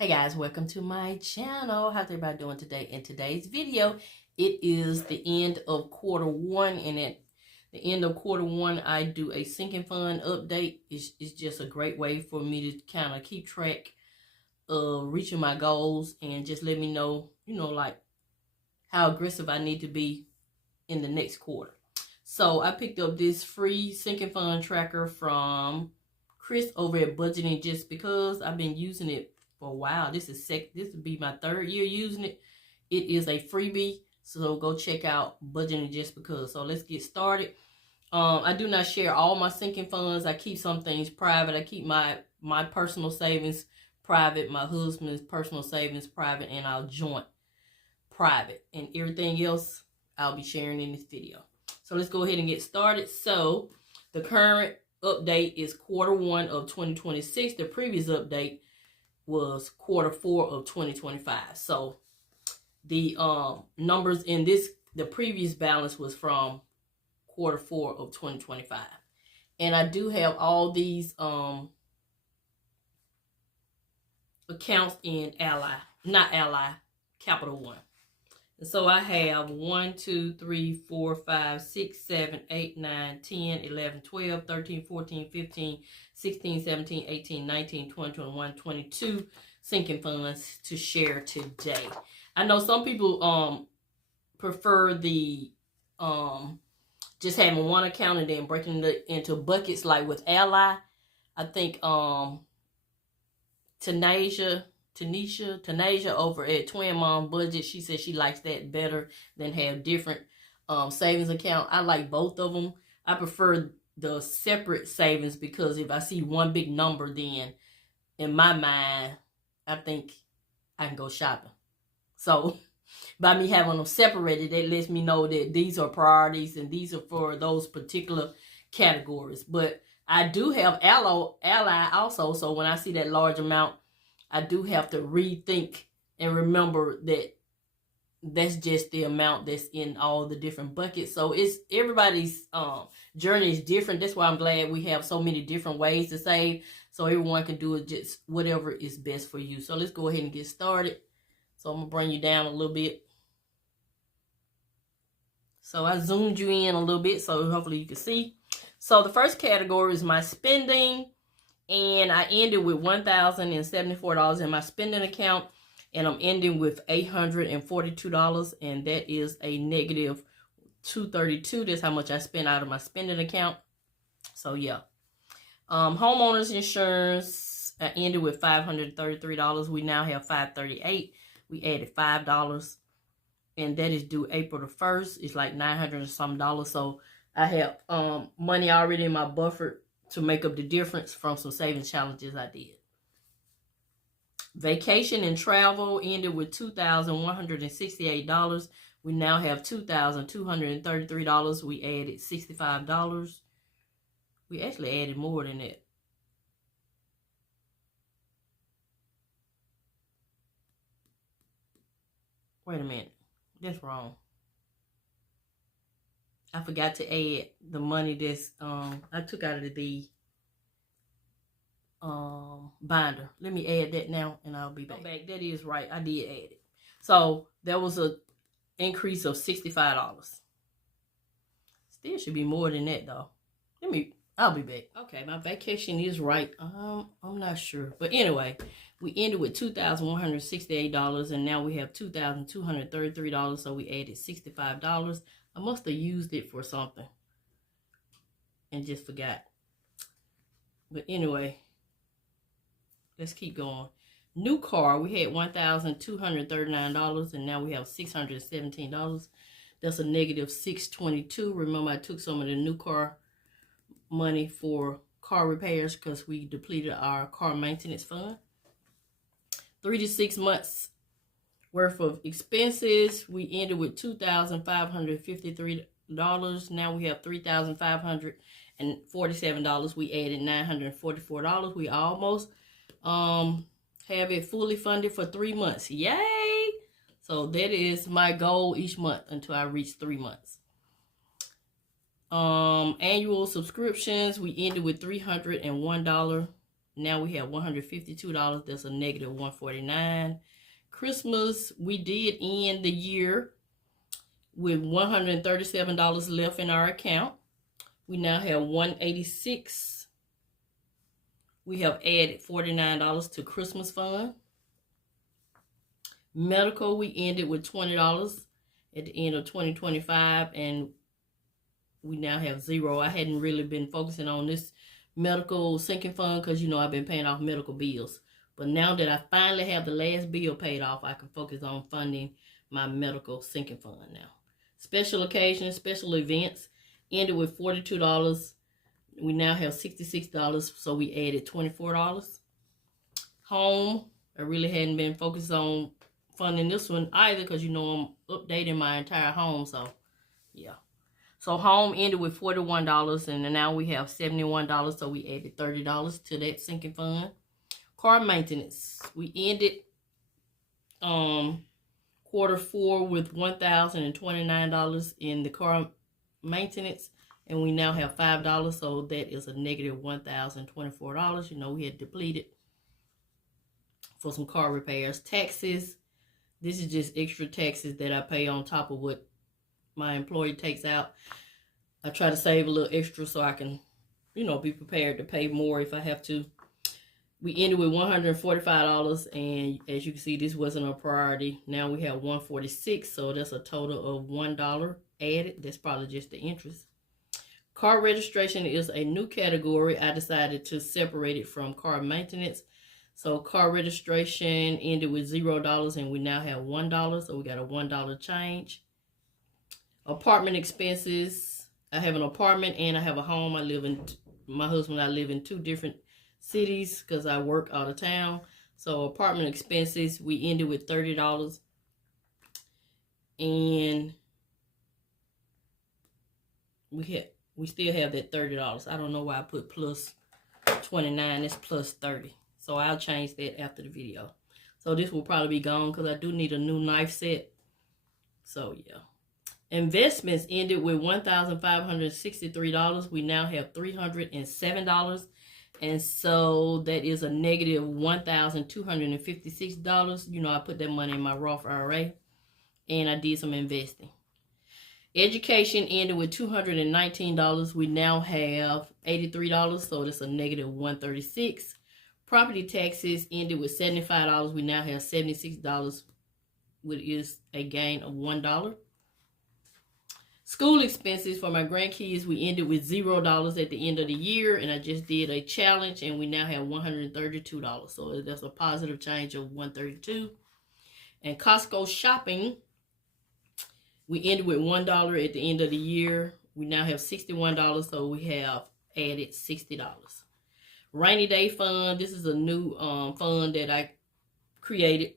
Hey guys, welcome to my channel. How's everybody doing today? In today's video, it is the end of quarter one, and at the end of quarter one, I do a sinking fund update. It's just a great way for me to kind of keep track of reaching my goals and just let me know, like how aggressive I need to be in the next quarter. So I picked up this free sinking fund tracker from Chris over at Budgeting Just Because. I've been using it for a while. This would be my third year using it. It is a freebie, so go check out Budgeting Just Because. So let's get started. I do not share all my sinking funds. I keep some things private. I keep my personal savings private, my husband's personal savings private, and our joint private, and everything else I'll be sharing in this video. So let's go ahead and get started. So the current update is quarter one of 2026. The previous update was quarter four of 2025. So the numbers in the previous balance was from quarter four of 2025. And I do have all these accounts in Capital One. And so I have 1, 2, 3, 4, 5, 6, 7, 8, 9, 10, 11, 12, 13, 14, 15, 16, 17, 18, 19, 20, 21, 22 sinking funds to share today. I know some people prefer the just having one account and then breaking it into buckets like with Ally. I think Tanisha over at Twin Mom Budget, she said she likes that better than have different savings account. I like both of them. I prefer the separate savings because if I see one big number, then in my mind, I think I can go shopping. So by me having them separated, that lets me know that these are priorities and these are for those particular categories. But I do have Ally also, so when I see that large amount, I do have to rethink and remember that that's just the amount that's in all the different buckets. So it's everybody's journey is different. That's why I'm glad we have so many different ways to save, so everyone can do it just whatever is best for you. So let's go ahead and get started. So I'm gonna bring you down a little bit. So I zoomed you in a little bit, so hopefully you can see. So the first category is my spending. And I ended with $1,074 in my spending account. And I'm ending with $842. And that is a negative $232. That's how much I spent out of my spending account. So, yeah. Homeowners insurance, I ended with $533. We now have $538. We added $5. And that is due April the 1st. It's like $900 and some. So, I have money already in my buffer to make up the difference from some savings challenges I did. Vacation and travel ended with $2,168. We now have $2,233. We added $65. We actually added more than that. Wait a minute. That's wrong. I forgot to add the money that's I took out of the binder. Let me add that now and I'll be back. That is right. I did add it. So there was an increase of $65. Still should be more than that though. I'll be back. Okay, my vacation is right. I'm not sure. But anyway, we ended with $2,168 and now we have $2,233. So we added $65. I must have used it for something and just forgot. But anyway, let's keep going. New car, we had $1,239 and now we have $617. That's a negative $622. Remember, I took some of the new car money for car repairs because we depleted our car maintenance fund. 3 to 6 months worth of expenses. We ended with $2,553. Now we have $3,547. We added $944. We almost have it fully funded for 3 months. Yay! So that is my goal each month until I reach 3 months. Annual subscriptions, we ended with $301. Now we have $152. That's a negative $149. Christmas, we did end the year with $137 left in our account. We now have $186. We have added $49 to Christmas fund. Medical, we ended with $20 at the end of 2025, and we now have $0. I hadn't really been focusing on this medical sinking fund because, you know, I've been paying off medical bills. But now that I finally have the last bill paid off, I can focus on funding my medical sinking fund now. Special occasions, special events, ended with $42. We now have $66, so we added $24. Home, I really hadn't been focused on funding this one either because, you know, I'm updating my entire home, so yeah. So home ended with $41, and now we have $71, so we added $30 to that sinking fund. Car maintenance, we ended Q4 with $1,029 in the car maintenance, and we now have $5, so that is a negative $1,024. You know, we had depleted for some car repairs. Taxes, this is just extra taxes that I pay on top of what my employee takes out. I try to save a little extra so I can, you know, be prepared to pay more if I have to. We ended with $145, and as you can see, this wasn't a priority. Now we have $146, so that's a total of $1 added. That's probably just the interest. Car registration is a new category. I decided to separate it from car maintenance. So car registration ended with $0, and we now have $1, so we got a $1 change. Apartment expenses. I have an apartment and I have a home. My husband and I live in 2 different cities because I work out of town. So apartment expenses, we ended with $30. And we still have that $30. I don't know why I put plus 29. It's plus 30. So I'll change that after the video. So this will probably be gone because I do need a new knife set. So yeah. Investments ended with $1,563. We now have $307. And so that is a negative $1,256. You know, I put that money in my Roth IRA. And I did some investing. Education ended with $219. We now have $83. So that's a negative $136. Property taxes ended with $75. We now have $76, which is a gain of $1. School expenses for my grandkids, we ended with $0 at the end of the year, and I just did a challenge, and we now have $132. So that's a positive change of $132. And Costco shopping, we ended with $1 at the end of the year. We now have $61, so we have added $60. Rainy day fund, this is a new fund that I created.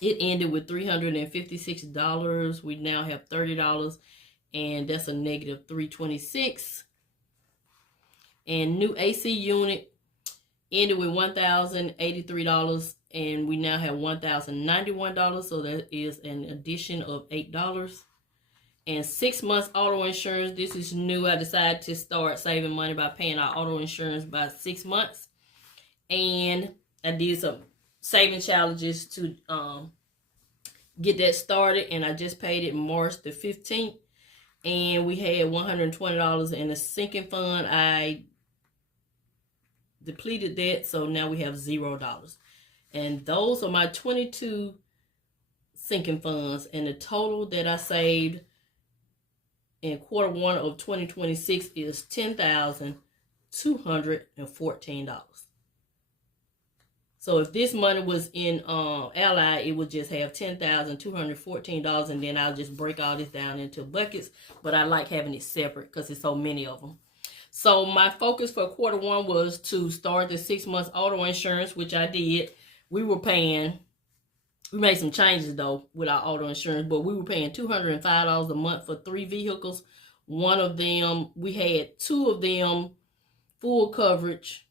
It ended with $356. We now have $30, and that's a negative $326. And new AC unit ended with $1,083, and we now have $1,091, so that is an addition of $8. And 6 months auto insurance, this is new. I decided to start saving money by paying our auto insurance by 6 months. And I did some saving challenges to get that started, and I just paid it March the 15th. And we had $120 in the sinking fund. I depleted that, so now we have $0. And those are my 22 sinking funds, and the total that I saved in Q1 of 2026 is $10,214. So if this money was in Ally, it would just have $10,214, and then I'll just break all this down into buckets. But I like having it separate because there's so many of them. So my focus for Q1 was to start the 6 months auto insurance, which I did. We made some changes though with our auto insurance, but we were paying $205 a month for 3 vehicles. One of them, we had 2 of them full coverage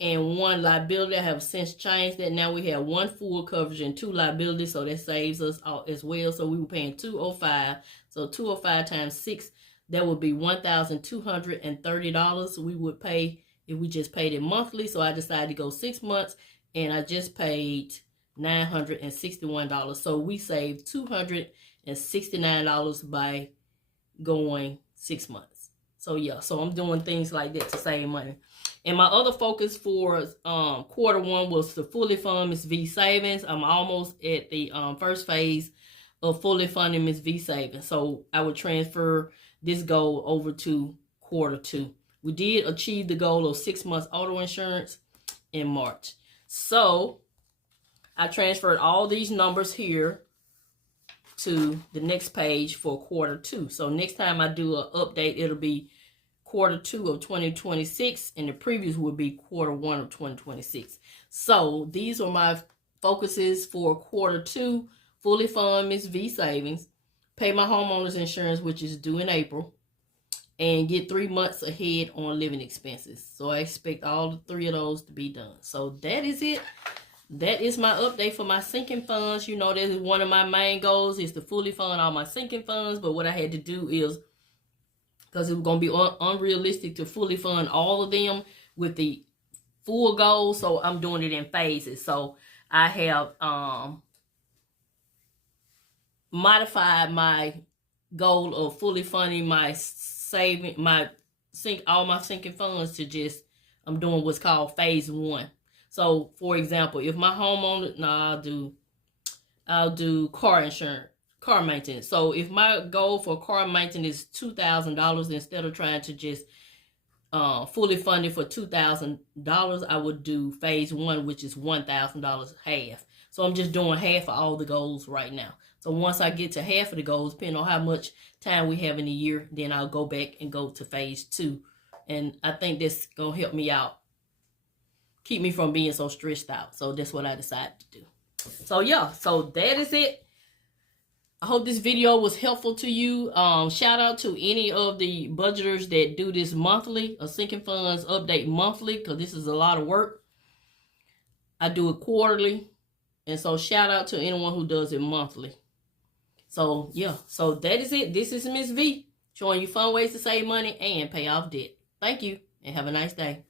and 1 liability. I have since changed that. Now we have 1 full coverage and 2 liabilities, so that saves us out as well. So we were paying $205. So $205 times 6, that would be $1,230 we would pay if we just paid it monthly. So I decided to go 6 months, and I just paid $961. So we saved $269 by going 6 months. So yeah, so I'm doing things like that to save money. And my other focus for quarter one was to fully fund Mrs Vee savings. I'm almost at the first phase of fully funding Mrs Vee savings. So I would transfer this goal over to quarter two. We did achieve the goal of 6 months auto insurance in March. So I transferred all these numbers here to the next page for quarter two. So next time I do an update, it'll be quarter two of 2026, and the previous will be quarter one of 2026. So these are my focuses for quarter two: fully fund Mrs Vee savings, pay my homeowner's insurance, which is due in April, and get 3 months ahead on living expenses. So I expect all the 3 of those to be done. So that is it. That is my update for my sinking funds. You know, that is one of my main goals, is to fully fund all my sinking funds. But what I had to do is, because it was going to be unrealistic to fully fund all of them with the full goal, so I'm doing it in phases. So I have modified my goal of fully funding my all my sinking funds to just, I'm doing what's called phase one. So for example, if my homeowner, I'll do car insurance, car maintenance. So if my goal for car maintenance is $2,000, instead of trying to just fully fund it for $2,000, I would do phase one, which is $1,000 half. So I'm just doing half of all the goals right now. So once I get to half of the goals, depending on how much time we have in a year, then I'll go back and go to phase two. And I think that's going to help me out, keep me from being so stressed out. So that's what I decided to do. So yeah, so that is it. I hope this video was helpful to you. Shout out to any of the budgeters that do this monthly, a sinking funds update monthly, because this is a lot of work. I do it quarterly. And so shout out to anyone who does it monthly. So yeah, so that is it. This is Mrs Vee, showing you fun ways to save money and pay off debt. Thank you, and have a nice day.